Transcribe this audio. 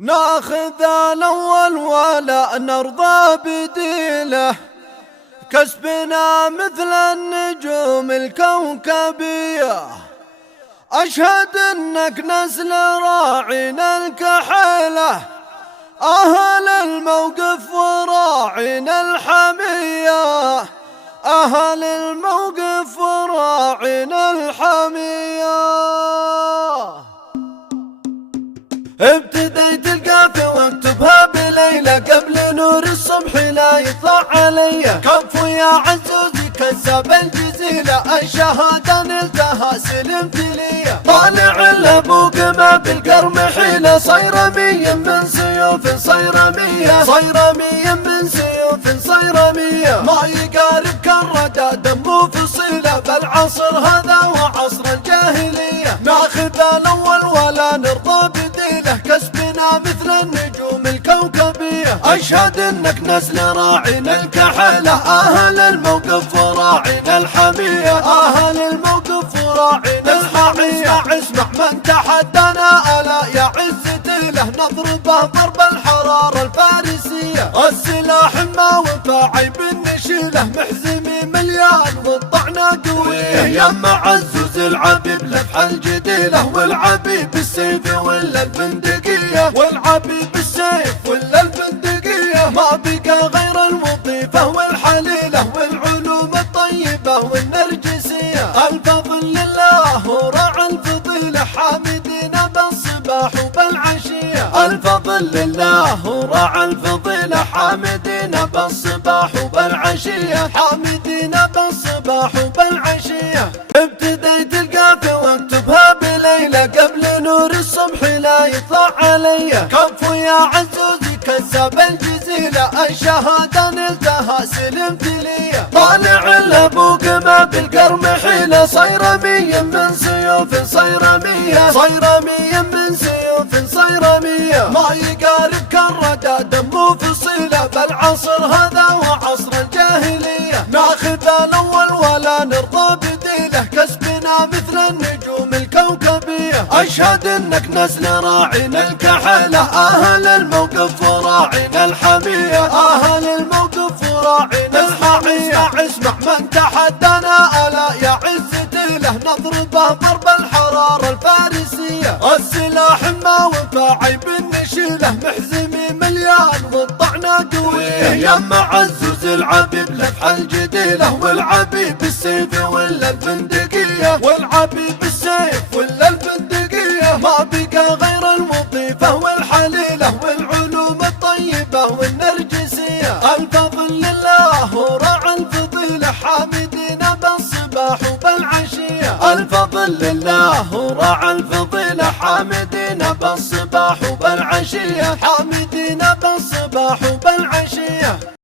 ناخذ الأول ولا نرضى بديله، كسبنا مثل النجوم الكوكبية. أشهد أنك نسل راعينا الكحيلة، أهل الموقف وراعينا الحمية، أهل الموقف وراعينا الحمية. ابتديت القافية واكتبها بليلة قبل نور الصبح لا يطلع علي. كفو يا عزوزي كذاب الجزيلة، الشهادة نلتها سلمت لي. طالع الابوق ما بالقرم حيلة، صيرمي من سيوف صيرمية، صيرمي من سيوف صيرمية. ما يقارب كالردى دمه فصيلة، بالعصر هذا وعصر الجاهلية. ناخذ الأول ولا نرضى بديله، كسبنا مثل النجوم الكوكبية. أشهد أنك نسل راعينا الكحيلة، أهل الموقف وراعينا الحمية، أهل الموقف وراعينا الحمية. اسمع من تحدانا ألا يا عزتي له، نضربه ضرب الحرارة الفارسية. السلاح ما وفى عيب نشيله، محزمي مليان والطعنة قوية. يا عزوز العبيب لفح الجديلة، والعبيب بالسيف ولا البندقية، والعبيب بالسيف ولا البندقية. ما بقى غير المطيفة والحليلة، والعلوم الطيبة والنرجسية. الفضل لله وراعى الفضيلة، حامدين بالصباح وبالعشية. الفضل لله وراعى الفضيلة، حامدين بالصباح وبالعشية، حامدين بالصباح وبالعشية. ابتديت القافية واكتبها بليلة قبل نور الصبح لا يطلع علي. كفو يا عزوزي كذاب الجزيلة، الشهادة نلتها سلمت لي. طالع الابوق ما بالقرم حيلة، صيرمي من سيوف صيرمية، صيرمي من سيوف صيرمية. ما يقارب كالردى دمه فصيلة، بالعصر هذا وعصر الجاهلية. ناخذ الأول ولا نرضى بديله، كسبنا مثل النجوم الكوكبية. أشهد أنك نسل راعينا الكحيلة، أهل الموقف وراعينا الحمية، أهل الموقف وراعينا الحمية. اسمع من تحدانا ألا يا عزتي له، نضربه ضرب الحرارة الفارسية. السلاح ما وفى عيب نشيله، محزمي مليان والطعنة قوية. يا عزوز العبيب لفح الجديلة، والعبيب بالسيف ولا البندقية، والعبيب بالسيف ولا البندقية. ما بقى غير المطيفة والحليلة، والعلوم الطيبة والنرجسية. الفضل لله وراعى الفضيلة، حامدين بالصباح وبالعشية. الفضل لله وراعى الفضيلة، حامدين بالصباح وبالعشية، حامدين بالصباح